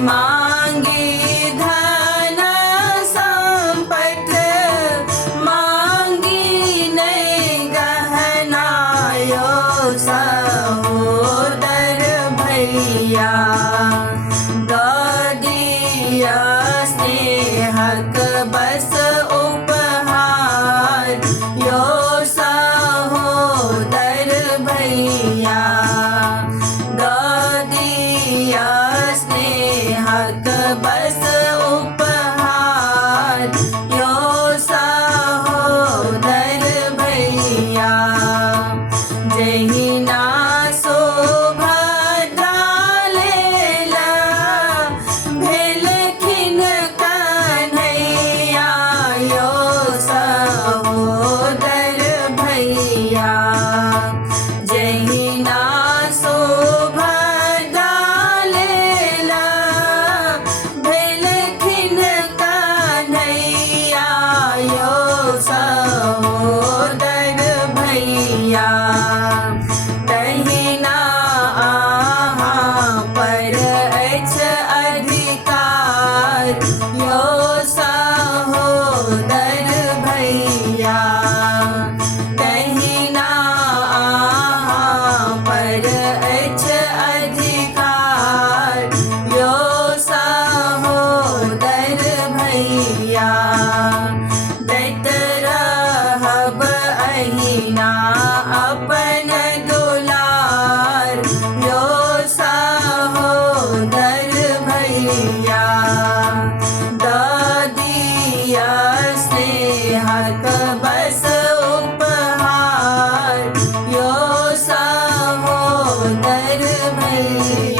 मांगी धन संपत, मांगी नहीं गहना यो सहोदर भैया। दिया स्नेहक बस उपहार यो सहोदर भैया। दिया स्नेहक बस उपहार यो सहोदर भैया। जहिना सुभद्रा लेला भेलखिन कन्हैया यो सहोदर भैया। जहिना सुभद्रा लेला भेलखिन कन्हैया यो सहोदर भैया। तहिना अहाँ पर अछि अधिकार यो सहोदर भैया। तहिना अहाँ पर अछि अधिकार यो सहोदर भैया। दैत रहब अहिना अपन दुलार यो सहोदर भैया। दिया स्नेहक बस उपहार यो सहोदर भैया।